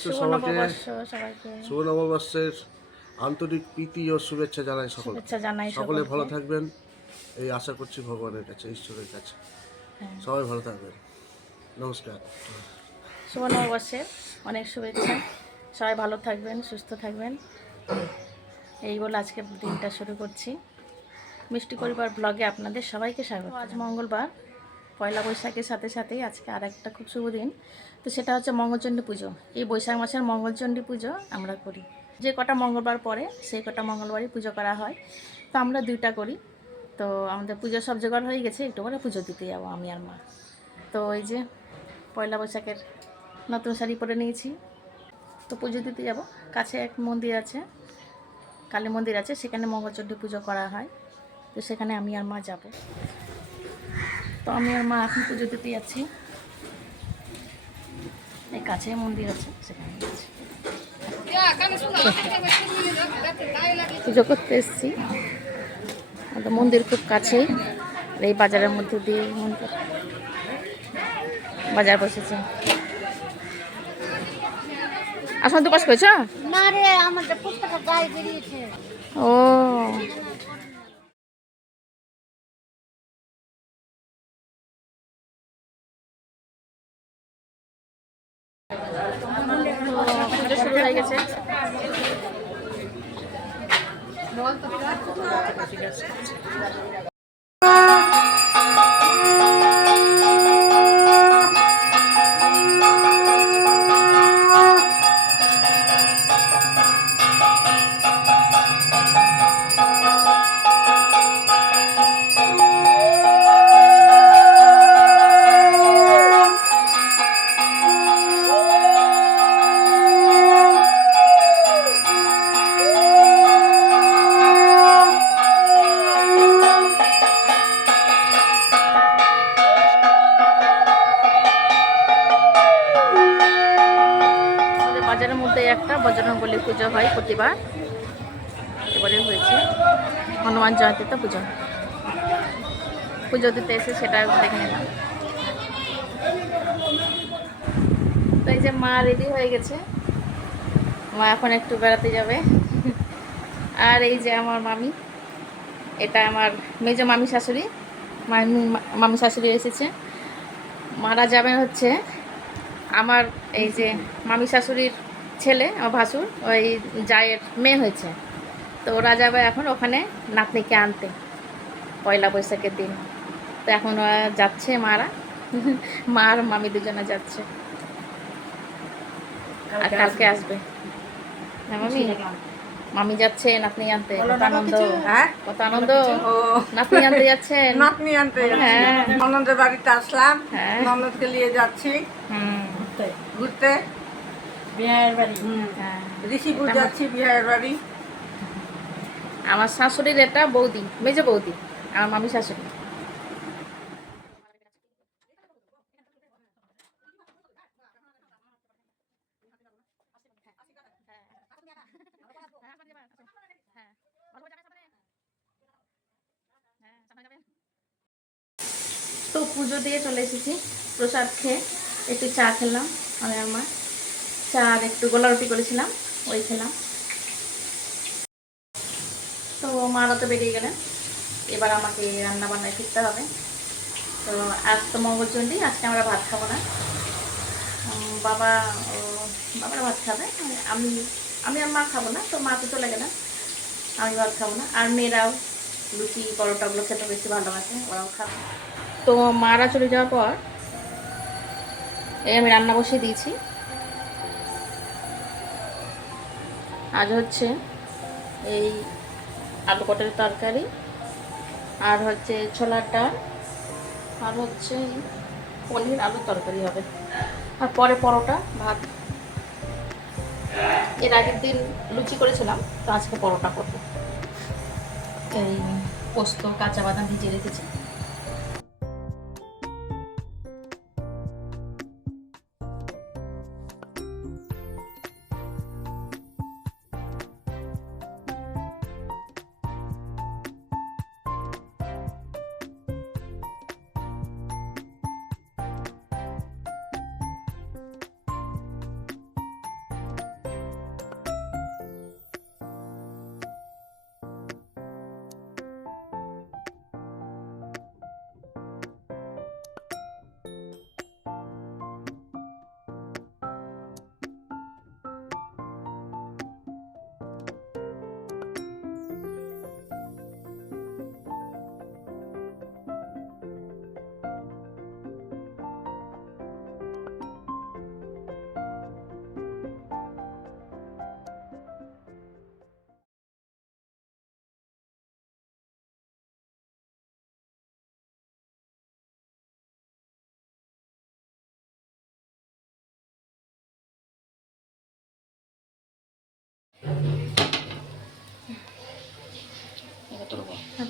নববর্ষের শুভ নববর্ষের আন্তরিক প্রীতি ও শুভেচ্ছা জানাই সকলে ভালো থাকবেন এই আশা করছি ভগবানের কাছে, ঈশ্বরের কাছে। সবাই ভালো থাকবেন। নমস্কার। শুভ নববর্ষের অনেক শুভেচ্ছা। সবাই ভালো থাকবেন, সুস্থ থাকবেন, এই বলে আজকে দিনটা শুরু করছি। মিষ্টি পরিবার ব্লগে আপনাদের সবাইকে স্বাগত। আজ মঙ্গলবার, পয়লা বৈশাখের সাথে সাথেই আজকে আর একটা খুব শুভ দিন। তো সেটা হচ্ছে মঙ্গলচণ্ডী পুজো। এই বৈশাখ মাসের মঙ্গলচণ্ডী পুজো আমরা করি। যে কটা মঙ্গলবার পরে সেই কটা মঙ্গলবারই পুজো করা হয়। তো আমরা 2টা করি। তো আমাদের পুজোর সব জোগাড় হয়ে গেছে, একটু করে পুজো দিতে যাবো আমি আর মা। তো ওই যে পয়লা বৈশাখের নতুন শাড়ি পরে নিয়েছি, তো পুজো দিতে যাব। কাছে এক মন্দির আছে, কালী মন্দির আছে, সেখানে মঙ্গলচণ্ডী পুজো করা হয়। তো সেখানে আমি আর মা যাব। তো আমি আর মা এখন পুজো দিতে যাচ্ছি। এই কাছে মন্দির আছে, সেখানে যাচ্ছি। পুজো করতে এসেছি, মন্দির খুব কাছেই। আর এই বাজারের মধ্যে দিয়ে মন্দির, বাজার বসেছে। আসলে তো পাস করেছ না রে, আমাদের পুস্তকটা গায়ে বেরিয়েছে। ও পুজো শুরু হয়ে গেছে। বাজারের মধ্যে একটা বজরংবলী পুজো হয় প্রতিবার, এবারে হয়েছে হনুমান জয়ন্তীতে পুজো। পুজো দিতে এসে সেটা দেখে নিলাম। তো এই যে মা রেডি হয়ে গেছে, মা এখন একটু বেড়াতে যাবে। আর এই যে আমার মামি, এটা আমার মেজো মামি শাশুড়ি। মামি শাশুড়ি এসেছে। মারা যাবেন হচ্ছে আমার এই যে মামি শাশুড়ির ছেলে, আমার ভাসুর, ওই জায়ের মেয়ে হয়েছে। তো ওরা যাবে এখন ওখানে নাতনিকে আনতে পয়লা বৈশাখের দিন। তো এখন ওরা যাচ্ছে, মারা মা আর মামি দুজনে যাচ্ছে, আর কালকে আসবে। হ্যাঁ মামি, মামি যাচ্ছে নাতনি আনতে। কত আনন্দ, কত আনন্দ। নাতনি আনতে যাচ্ছেন? নাতনি আনতে হ্যাঁ, ননদের বাড়িতে আসলাম, হ্যাঁ, ননদকে নিয়ে যাচ্ছি ঘুরতে। বিয়ের বাড়ি। হ্যাঁ। ঋষিপুর যাচ্ছি, বিহারের বাড়ি। আমার শাশুড়ির এটা বৌদি, মেজো বৌদি, আমার মামি শাশুড়ি। তো পুজো দিয়ে চলে এসেছি, প্রসাদ খেয়ে একটু চা খেলাম আমি আর মা। চা আর একটু গোলা রুটি করেছিলাম, ওই খেলাম। তো মারা তো বেরিয়ে গেলেন, এবার আমাকে রান্না বান্নায় ফিরতে হবে। তো আজ তো মঙ্গলচণ্ডী, আজকে আমরা ভাত খাবো না। বাবা বাবার ভাত খাবে, আমি আর মা খাবো না। তো মা তো চলে গেলেন, আমি ভাত খাবো না। আর মেয়েরাও লুচি পরোটাগুলো খেতে বেশি ভালোবাসে, ওরাও খাবে। তো মারা চলে যাওয়ার পর এই আমি রান্না বসিয়ে দিয়েছি। আজ হচ্ছে এই আলু পটলের তরকারি, আর হচ্ছে ছোলার ডাল, আর হচ্ছে পনির আলুর তরকারি হবে, আর পরে পরোটা ভাত। এর আগের দিন লুচি করেছিলাম, তো আজকে পরোটা করবো। এই পোস্ত কাঁচা বাদাম ভিজিয়ে রেখেছি।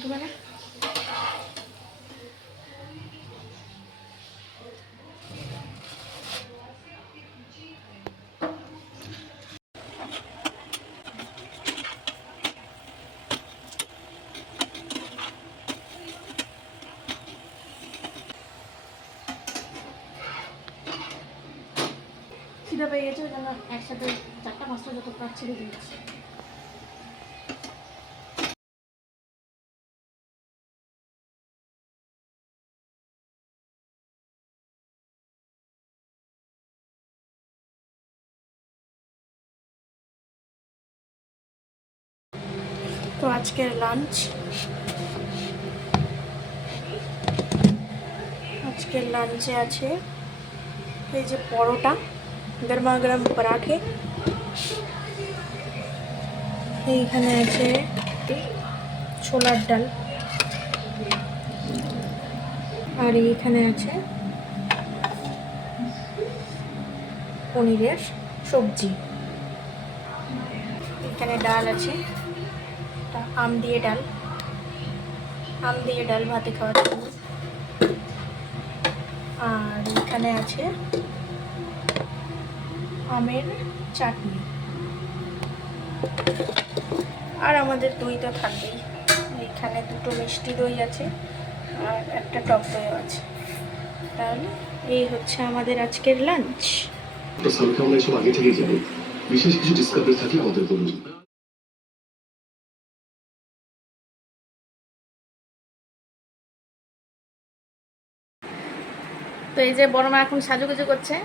তুমি না খিদে পেয়ে গেছে, ওই জন্য একসাথে 4টা-5টা যত কাজ ছেড়ে দিয়েছি। তো আজকের লাঞ্চে আছে এই যে পরোটা, গরমা গরম পরাঠে, এইখানে আছে ছোলার ডাল, আর এইখানে আছে পনিরের সবজি। এখানে ডাল আছে, আম দিয়ে ডাল ভাতে খাওয়ার জন্য। আর এখানে আছে আমের চাটনি, আর আমাদের দই তো থাকবেই। এখানে 2টো মিষ্টি দই আছে আর একটা টক দইও আছে। তাহলে এই হচ্ছে আমাদের আজকের লাঞ্চ। আমরা এসব আগে থেকেই জানি, বিশেষ কিছু ডিসকাভারি থাকলে আমাদের বলুন। তো এই যে বড়মা এখন সাজুগুজু করছে।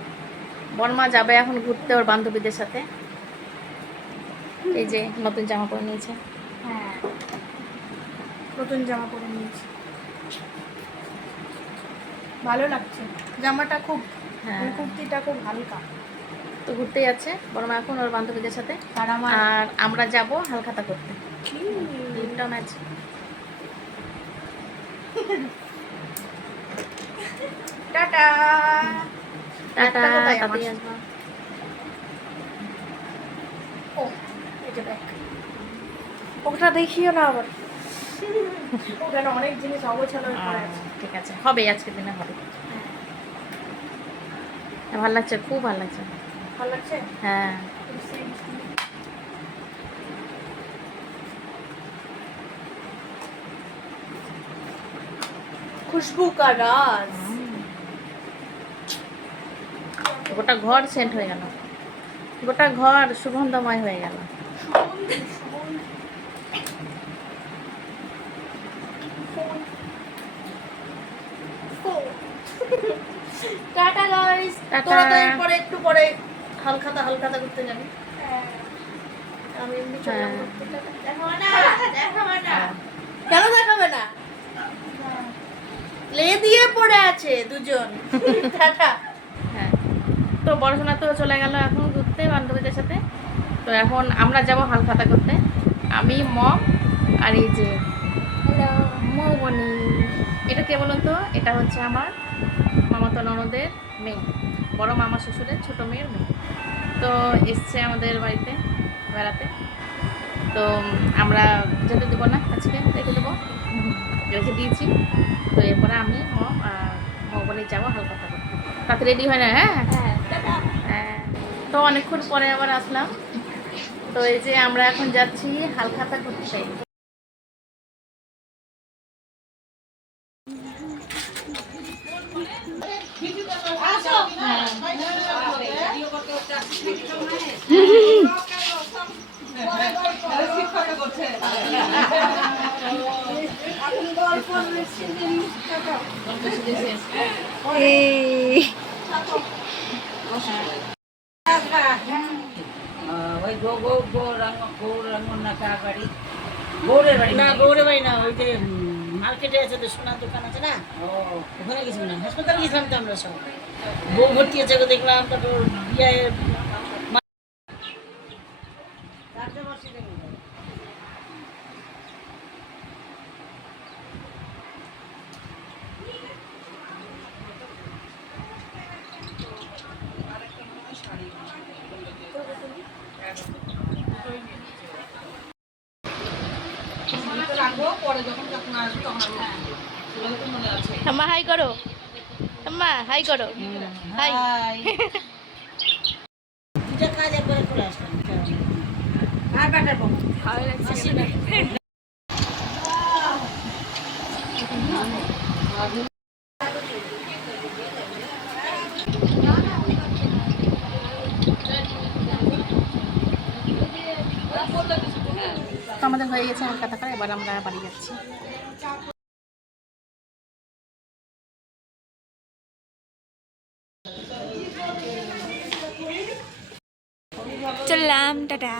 বড়মা যাবে এখন ঘুরতে ওর বান্ধবীদের সাথে। এই যে নতুন জামা পরে নিয়েছে। হ্যাঁ, নতুন জামা পরে নিয়েছে, ভালো লাগছে জামাটা খুব। হ্যাঁ, কুর্তিটা খুব হালকা। তো ঘুরতে যাচ্ছে বড়মা এখন ওর বান্ধবীদের সাথে, আর আমরা যাব হালখাতা করতে। লিপটা ম্যাচ। টাটা টাটা, তাড়াতাড়ি আসবা। ও এই যে দেখ, ওটা দেখিও না আবার। ওখানে অনেক জিনিস অগোছালো হয়ে পড়ে আছে। ঠিক আছে, হবে আজকের দিনে হবে। ভালো লাগছে, খুব ভালো লাগছে। ভালো লাগছে, হ্যাঁ। খুশবু কা রাজ, গোটা ঘর সেন্ট হয়ে গেল, গোটা ঘর সুগন্ধময় হয়ে গেল। টাটা গাইস, তোরা তো এরপরে একটু পরে হালখাতা করতে যাবি। আমি এমনি চলে যাব। দেখাবে না, কেন দেখাবে না? লে দিয়ে পড়ে আছে দুজন। টাটা। হ্যাঁ, তো পড়াশোনা তো চলে গেল এখন ঘুরতে বান্ধবীদের সাথে। তো এখন আমরা যাব হালখাতা করতে, আমি, মম আর এই যে হ্যালো মৌবনি। এটা কে বলুন তো? এটা হচ্ছে আমার মামাতো ননদের মেয়ে, বড় মামা শ্বশুরের ছোট মেয়ের মেয়ে। তো এসছে আমাদের বাড়িতে বেড়াতে। তো আমরা যেতে দেবো না, আজকে রেখে দেবো, রেখে দিয়েছি। তো এরপরে আমি মৌবনি যাবো হালখাতা করতে। তাতে রেডি হয় না? হ্যাঁ হ্যাঁ। তো অনেকক্ষণ পরে আবার আসলাম। তো এই যে আমরা এখন যাচ্ছি হালখাতা করতে। না গৌরের বাড়ি না, ওই যে মার্কেটে আছে তো সোনার দোকান আছে না, ওখানে গেছিলাম না, হাসপাতালে গেছিলাম তো আমরা সব। বউ ভর্তি আছে দেখলাম, তারপর বিয়ে আম্মা হাই করো, আম্মা হাই করো, হাই। দুটা কাজ একবারে করে আসলাম। আর পাঠাবো আসি না। তো আমাদের হয়ে গেছে হালকা থাকা, এবার আমরা বাড়ি যাচ্ছি। চললাম, টাটা।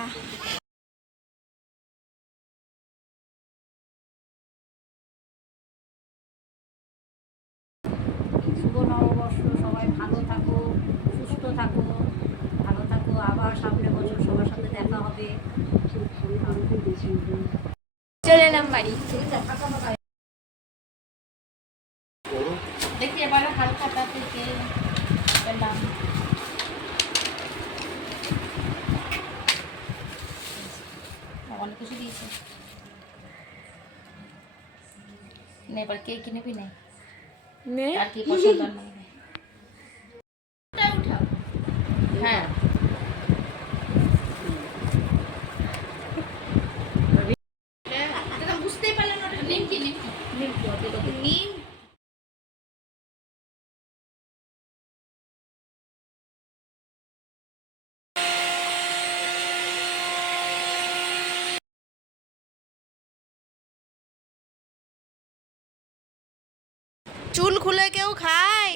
শুভ নববর্ষ, সবাই ভালো থাকো, সুস্থ থাকো, ভালো থাকো। আবার সামনের বছর সবার সাথে দেখা হবে। চলে এলাম বাড়ি। দেখি এবারে হালখাতা থেকে পেলাম। অনেক কিছু দিয়েছে। নে এবার কে কিনে পি নেই, নে আর কি পছন্দ নেই। হ্যাঁ বুঝতেই পারলেন ওটা নিম কি নিম নিম। চুল খুলে কেউ খায়?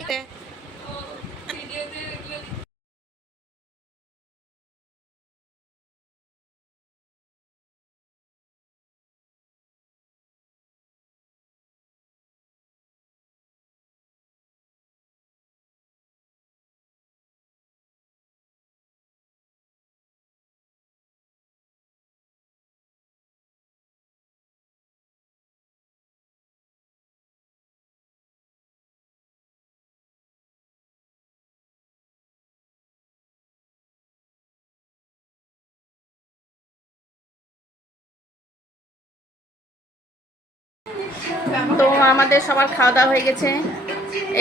তো আমাদের সবার খাওয়া দাওয়া হয়ে গেছে।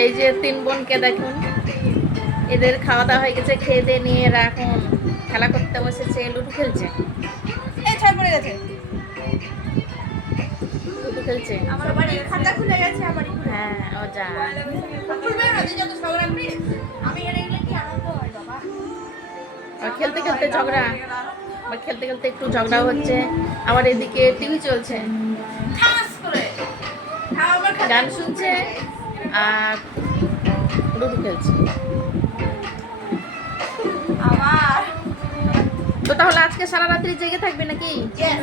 এই যে 3 বোনকে দেখুন, এদের খাওয়া দাওয়া হয়ে গেছে। খেয়ে দিয়ে নিয়ে এরা এখন খেলা করতে বসেছে, লুডো খেলছে। এই ছাই পড়ে গেছে। লুডো খেলছে। আমার বাড়ি খাতা খুলে গেছে, আমার হ্যাঁ ও যা। খুলবে না, তুই যত সব রাখবি। আমি হেরে গেলে কি আনন্দ হয় বাবা। আর খেলতে খেলতে ঝগড়া, আবার খেলতে খেলতে একটু ঝগড়া হচ্ছে। আবার এদিকে টিভি চলছে, ঠাস করে আমার গান শুনছে আর লুডো খেলছে। আবার তো তাহলে আজকে সারা রাত্রি জেগে থাকবে নাকি? হ্যাঁ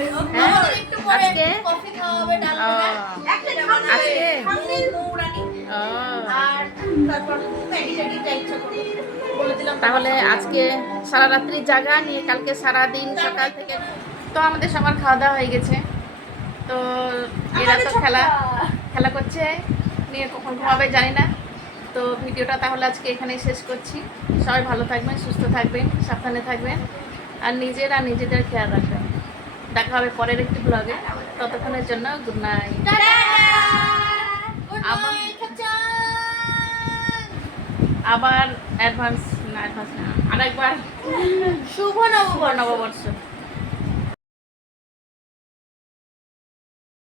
একটু পরে আজকে কফি খাওয়াবে, ডাল ও, একটা খাবে আজকে সামনে মৌরানি ও, আর তারপর মেডিটেটিভ ইচ্ছা করবে বলে দিলাম। তাহলে আজকে সারা রাত্রি জাগা নিয়ে কালকে সারা দিন সকাল থেকে। তো আমাদের সবার খাওয়া দাওয়া হয়ে গেছে। তো এরা তো খেলা করছে, নিয়ে কখন ঘুমাবে জানি না। তো ভিডিওটা তাহলে আজকে এখানেই শেষ করছি। সবাই ভালো থাকবেন, সুস্থ থাকবেন, সাবধানে থাকবেন, আর নিজেদের খেয়াল রাখবেন। দেখা হবে পরের একটি ব্লগে। ততক্ষণের জন্য গুড নাইট। আবার অ্যাডভান্স না, আরেকবার শুভ নববর্ষ।